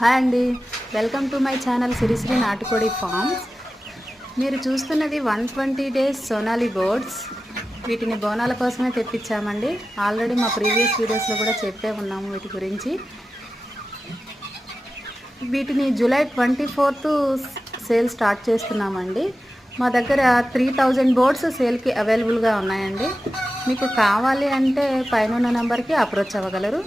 Hi అండి, welcome to my channel సిరిశ్రీ నాటుకోడి forms. మీరు చూస్తున్నది 120 డేస్ సోనాలి బోర్డ్స్. వీటిని బోనాల కోసమే తెప్పించామండి. ఆల్రెడీ మా ప్రీవియస్ వీడియోస్లో కూడా చెప్పే ఉన్నాము వీటి గురించి. వీటిని జూలై 24th సేల్ స్టార్ట్ చేస్తున్నామండి. మా దగ్గర 3000 బోర్డ్స్ సేల్కి అవైలబుల్గా ఉన్నాయండి. మీకు కావాలి అంటే పైన ఉన్న నెంబర్కి అప్రోచ్ అవ్వగలరు.